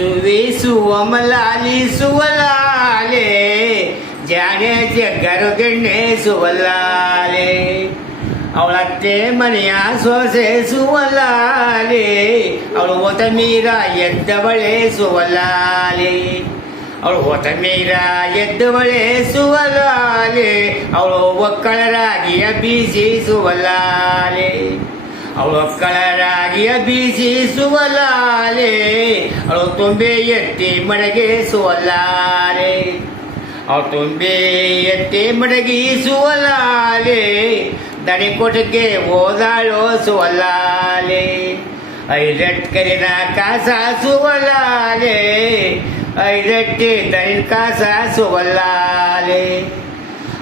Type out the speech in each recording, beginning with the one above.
ಸುವಿ ಸುವಮಲಾಲಿ ಸುವಲಾಲೆ ಜಾಣೆ ಜಗ್ಗರು ಗೆಣ್ಣೆ ಸುವಲಾಲೆ ಅವಳತ್ತೆ ಮನೆಯ ಸೊಸೆ ಸುವಲಾಲೆ, ಅವಳು ಹೊತ ಮೀರ ಎದ್ದವಳೆ ಸುವಲಾಲೆ. ಅವಳು ಹೊತ ಮೀರ ಎದ್ದವಳೆ ಸುವಲಾಲೆ, ಅವಳು ಒಕ್ಕಳರಾಗಿಯ ಬೀಸಿ ಸುವಲಾಲೆ. ಅವಳು ಬೀಸಿಸುವ ಲಾಲೆ ಅವಳು ತುಂಬೆ ಎತ್ತಿ ಮಡಗಿಸುವ ಲಾಲೆ ಅವಳು ತುಂಬೆ ಎತ್ತಿ ಮಡಗಿಸುವ ಲಾಲೆ ದನಿ ಕೊಟ್ಟಿಗೆ ಓದಾಳೋ ಲಾಲೆ ಐದಟ್ಕರಿನ ಕಾಸಾಸುವ ಲಾಲೆ ಐದಟ್ಟಿ ದನಿನ ಕಾಸಾಸುವ ಸುವಲಾಲೆ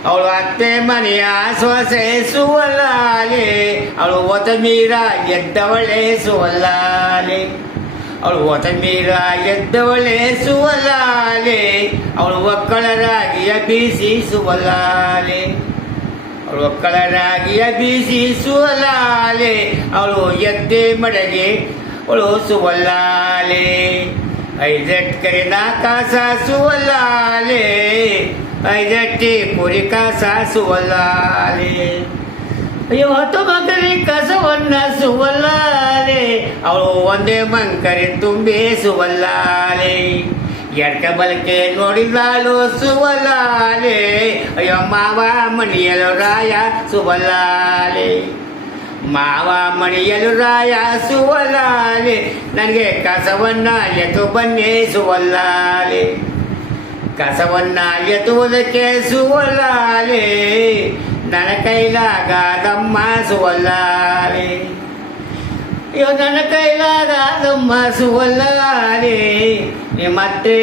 ಅವಳು ಅತ್ತೆ ಮನೆಯ ಸೊಸೆ ಸುವಲ್ಲಾಲೆ, ಅವಳು ಒತ ಮೀರ ಎದ್ದವಳೆ ಸುವಲ್ಲಾಲೆ. ಅವಳು ಒತ ಮೀರ ಎದ್ದವಳೆ ಸುವಲಾಲೆ ಅವಳು ಒಕ್ಕಳರಾಗಿಯ ಬೀಸಿ ಸುವಲಾಲೆ ಅವಳು ಒಕ್ಕಳರಾಗಿಯ ಬೀಸಿ ಅವಳು ಎದ್ದೆ ಮಡಗೆ ಅವಳು ಐದೆಟ್ ಕರೆ ಕಾಸ ಸುವಲಾಲೆ ಐದಟ್ಟಿ ಪುರಿ ಸಾಸುವಲ್ಲಾಲೆ. ಸುವಲಾಲೆ ಅಯ್ಯೋ, ಹತ್ತು ಮಕ್ಕಳಿ ಕಸವನ್ನ ಸುವಲ್ಲಾಲೆ. ಅವಳು ಒಂದೇ ಮಂಕರಿ ತುಂಬೇಸುವಲ್ಲಾಲೆ ಎಡ್ಕ ಬಲಕೆ ನೋಡಿದಾಳು ಸುವಲ್ಲಾಲೆ. ಅಯ್ಯೋ, ಮಾವ ಮಣಿಯಲು ರಾಯ ಸುವಲ್ಲಾಲೆ. ಮಾವ ಮಣಿಯಲು ರಾಯ ಸುವಲ್ಲಾಲೆ. ನನಗೆ ಕಸವನ್ನ ಎತ್ತು ಬನ್ನಿ ಸುವಲ್ಲಾಲೆ. ಕಸವನ್ನ ಎತ್ತುವುದಕ್ಕೆ ಸುವಲಾಲೆ ನನ್ನ ಕೈಲಾಗಾದಮ್ಮ ಸುವಲ್ಲಾಲೆ ಅಯ್ಯೋ ನನ್ನ ಕೈಲಾಗಾದಮ್ಮ ಸುವಲ್ಲಾಲೆ ನಿಮ್ಮತ್ತೆ,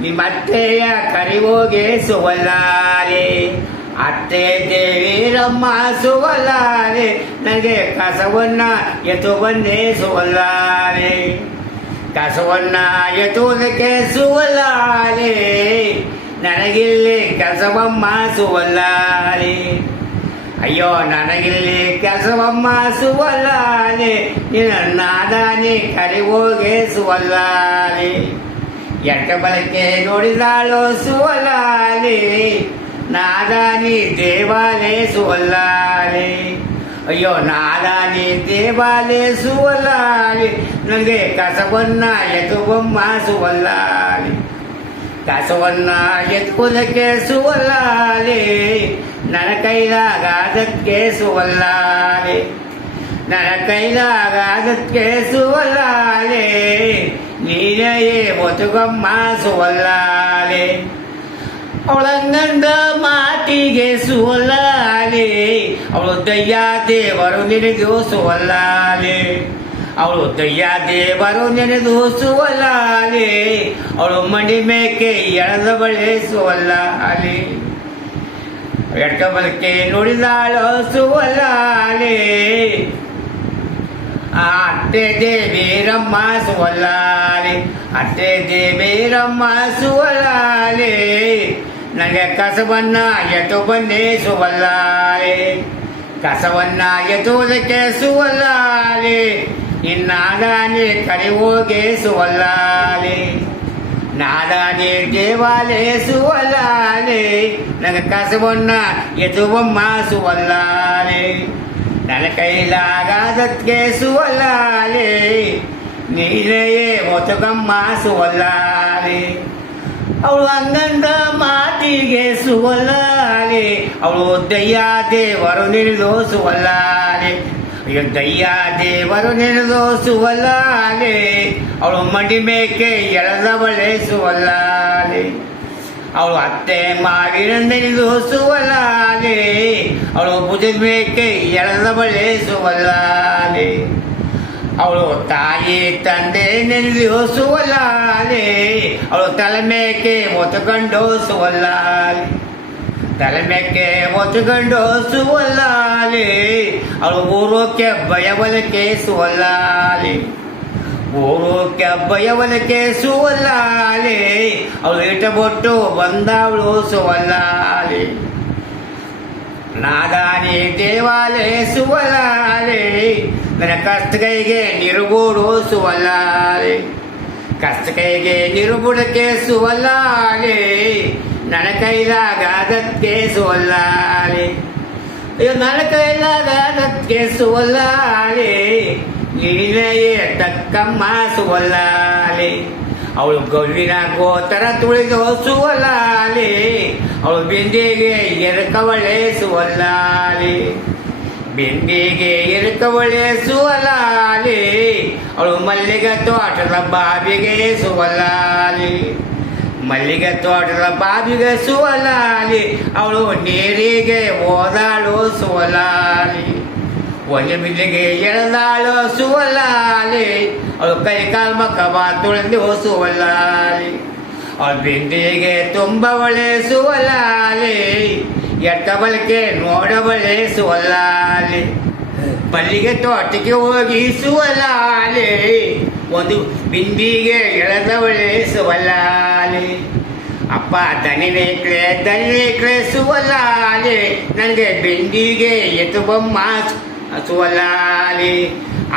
ನಿಮ್ಮತ್ತೆಯ ಕರಿವೋಗೆ ಸುವಲ್ಲಾಲೆ ಅತ್ತೆ ದೇವಿರಮ್ಮ ಸುವಲ್ಲಾಲೆ ನನಗೆ ಕಸವನ್ನ ಎತ್ತು ಬಂದೇ ಸುವಲ್ಲಾಲೆ ಕಸವನ್ನ ಎತ್ತುವುದಕ್ಕೆ ಸುವಲಾಲೆ ನನಗಿಲ್ಲಿ ಕಸವಮ್ಮ ಸುವಲಾಲೆ ಅಯ್ಯೋ ನನಗಿಲ್ಲಿ ಕಸವಮ್ಮ ಸುವಲಾಲೆ ನಿನ್ನ ನಾದಾನಿ ಕರಿವೋಗೆ ಸುವಲಾಲೆ ಎಟ್ಟ ಬಲಕ್ಕೆ ನೋಡಿದಾಳು ಸುವಲಾಲೆ ನಾದಾನಿ ದೇವಾಲೆ ಸುವಲಾಲೆ ಅಯ್ಯೋ ನಾದಾನಿ ದೇವಾಲೆ ಸುವಲಾಲೆ ನನಗೆ ಕಸವನ್ನ ಎತ್ತುವಮ್ಮ ಸುವಲಾಲೆ ಕಸವನ್ನ ಎತ್ಕೋದಕ್ಕೆ ಸುವಲ್ಲಾಲೆ ನನ್ನ ಕೈಲಾಗಾದಕ್ಕೆ ಸುವಲ್ಲಾಲೆ ನನ್ನ ಕೈಲಾಗಾದಕ್ಕೆ ಸುವಲ್ಲಾಲೆ ನೀನೇ ಒತುಗಮ್ಮ ಸುವಲ್ಲಾಲೆ ಅವಳಂಗಂದ ಮಾತಿಗೆ ಸುವಲ್ಲಾಲೆ ಅವಳು ದಯ್ಯ ದೇವರು ನಿನಗೂ ಸುವಲ್ಲಾಲೆ ಅವಳು ದಯ್ಯ ದೇವರು ನೆನೆದು ಸುವಲ್ಲಾಲೆ ಅವಳು ಮಣಿ ಮೇಕೆ ಎಳೆದವಳೆ ಸುವಲಾಲೆ ಎಟ್ಟ ಬಲಕೆ ನುಡಿದಾಳು ಸುವಲ್ಲಾಲೆ ಅತ್ತೆ ದೇವೀರಮ್ಮ ಸುವಲ್ಲಾಲೆ ಅತ್ತೆ ದೇವೀರಮ್ಮ ಸುವಲಾಲೆ ನನಗೆ ಕಸವನ್ನ ಎತ್ತು ಬನ್ನಿ ಸುವಲಾಲೆ ಕಸವನ್ನ ಎತ್ತುವುದಕ್ಕೆ ಸುವಲಾಲೆ ನಿನ್ನಾದಾನೆ ಕರಿ ಹೋಗೆ ಸುವಲ್ಲಾಲೆ ನಾದಾನೆ ದೇವಾಲೆ ಸುವಲ್ಲಾಲೆ ನನಗೆ ಕಸವನ್ನ ಎದುವಮ್ಮ ಸುವಲ್ಲಾಲೆ ನನ್ನ ಕೈಲಾಗಾದಕ್ಕೆ ಸುವಲ್ಲಾಲೆ ನೀನೇ ಒತಗಮ್ಮ ಸುವಲ್ಲಾಲೆ ಅವಳು ಅಂಗಂದ ಮಾತಿಗೆ ಸುವಲ್ಲಾಲೆ ಅವಳು ದಯ್ಯ ದೇವರು ನಿಲ್ದು ಸುವಲ್ಲಾಲೆ ಅಯ್ಯೋ, ದಯ್ಯ ದೇವರು ನೆನೆದು ಸುವಲ್ಲಾಲೆ ಅವಳು ಮಡಿ ಮೇಕೆ ಎಳೆದವಳೆ ಸುವಲ್ಲಾಲೆ ಅವಳು ಅತ್ತೆ ಮಾವಿನ ನೆನೆದು ಸುವಲ್ಲಾಲೆ ಅವಳು ಭುಜದ ಮೇಕೆ ಎಳೆದವಳೆ ಸುವಲ್ಲಾಲೆ ಅವಳು ತಾಯಿ ತಂದೆ ನೆನೆದು ಸುವಲ್ಲಾಲೆ ಅವಳು ತಲೆಮೇಕೆ ಒತ್ತುಕೊಂಡು ಸುವಲ್ಲಾಲೆ ತಲೆ ಮೇಕೆ ಒತ್ತುಕೊಂಡು ಸುವಲ್ಲಾಲೆ ಅವಳು ಊರೋಕೆ ಭಯವಲಕ್ಕೆ ಸುವಲ್ಲಾಲೆ ಊರೋಕೆ ಭಯವಲಕ್ಕೆ ಸುವಲ್ಲಾಲೆ ಅವಳು ಇಟ್ಟಬೊಟ್ಟು ಬಂದವಳು ಸುವಲ್ಲಾಲೆ ನಾದಾನಿ ದೇವಾಲೆ ಸುವಲಾಲೆ ನನ್ನ ಕಷ್ಟಗೈಗೆ ನಿರುಗೂಡು ಸುವಲಾಲೆ. ಕಷ್ಟ ಕೈಗೆ ಸುವಲಾಲೆ ನನ್ನ ಕೈಲಾಗದಕ್ಕೆ ಸುವಲ್ಲಾಲೆ ಅಯ್ಯೋ ನನ್ನ ಕೈಲಾಗದಕ್ಕೆ ಸುವಲ್ಲಾಲೆ ನೀನೇ ತಕ್ಕಮ್ಮ ಸುವಲ್ಲಾಲೆ ಅವಳು ಗೌವಿನ ಗೋತರ ತುಳಿದು ಸುವಲ್ಲಾಲೆ ಅವಳು ಬಿಂದಿಗೆ ಎರಕವಳೆ ಸುವಲ್ಲಾಲೆ ಬಿಂದಿಗೆ ಎರಕವಳೆ ಸುವಲಾಲಿ. ಅವಳು ಮಲ್ಲಿಗೆ ತೋಟದ ಬಾವಿಗೆ ಸುವಲಾಲಿ. ಮಲ್ಲಿಗೆ ತೋಟದ ಬಾವಿಗೆ ಸುವಲಾಲಿ. ಅವಳು ನೀರಿಗೆ ಓದಾಳು ಸುವಲಾಲಿ. ಒಂದು ಬಿಡ್ಲಿಗೆ ಎಳೆದಾಳು ಸುವಲಾಲಿ ಅವಳು ಕೈ ಕಾಲ್ ಮಕ್ಕವ ತುಳಿದು ಸುವಲಾಲಿ ಅವಳು ಬಿಂದಿಗೆ ತುಂಬವಳೆ ಎಟ್ಟ ಬಳಕೆ ನೋಡಬಳೆ ಸುವಲಾಲಿ ಪಲ್ಲಿಗೆ ತೋಟಕ್ಕೆ ಹೋಗಿ ಸುವಲಾಲಿ ಒಂದು ಬಿಂದಿಗೆ ಎಳೆದವಳೆ ಸುವಲಾಲಿ ಅಪ್ಪ ದನಿನೇಕ್ಳೆ ದನಿನೇಕ್ಳೆ ಸುವಲಾಲಿ ನನಗೆ ಬಿಂದಿಗೆ ಎತ್ತು ಬೊಮ್ಮ ಸುವಲಾಲಿ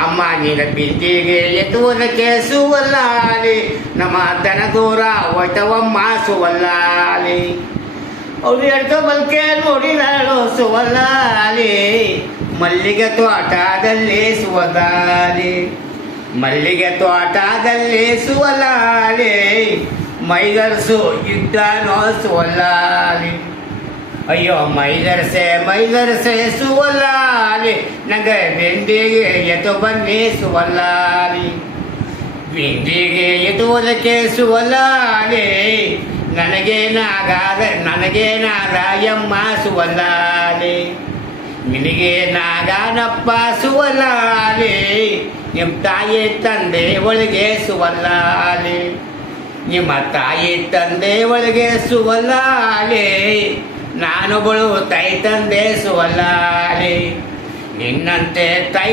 ಅಮ್ಮ ನಿನ್ನ ಬಿಂದಿಗೆ ಎತ್ತುವುದಕ್ಕೆ ಹಸುವಲ್ಲಾಲಿ ನಮ್ಮ ತನ ದೂರ ಒಯ್ತವಮ್ಮ ಸುವಲ್ಲಾಲಿ ಅವ್ರು ಎಡ್ಕ ಬಲ್ಕೆ ನೋಡಿದಾಳು ಹಸುವಲ್ಲಾಲಿ ಮಲ್ಲಿಗೆ ತೋಟದಲ್ಲಿ ಸುವಲಾಲಿ. ಮಲ್ಲಿಗೆ ತೋಟದಲ್ಲಿ ಸುವಲಾಲಿ, ಮೈಗರ್ಸು ಇದ್ದಾನೋ ಸುವಲಾಲಿ. ಅಯ್ಯೋ ಮೈದರ್ಸೆ ಮೈದರ್ಸೆ ಸುವಲಾಲಿ ನಂಗೆ ಬೆಂದಿಗೆ ಎತ್ತು ಬನ್ನಿ ಸುವಲಾಲಿ ಬಿಂದಿಗೆ ಎತ್ತುವುದಕ್ಕೆ ಸುವಲಾಲಿ ನನಗೇನಾಗಾದ ನನಗೇನಾದಾಯಮ್ಮ ಸುವಲಾಲಿ ನಿನಗೆ ನಾಗಾನಪ್ಪ ಸುವಲಾಲಿ ನಿಮ್ಮ ತಾಯಿ ತಂದೆ ಒಳಗೆ ಸುವಲಾಲಿ ನಿಮ್ಮ ತಾಯಿ ತಂದೆ ಒಳಗೆ ಸುವಲಾಲಿ ನಾನುಗಳು ತಂದೆ ಸುವಲಾಲಿ ನಿನ್ನಂತೆ ತಾಯಿ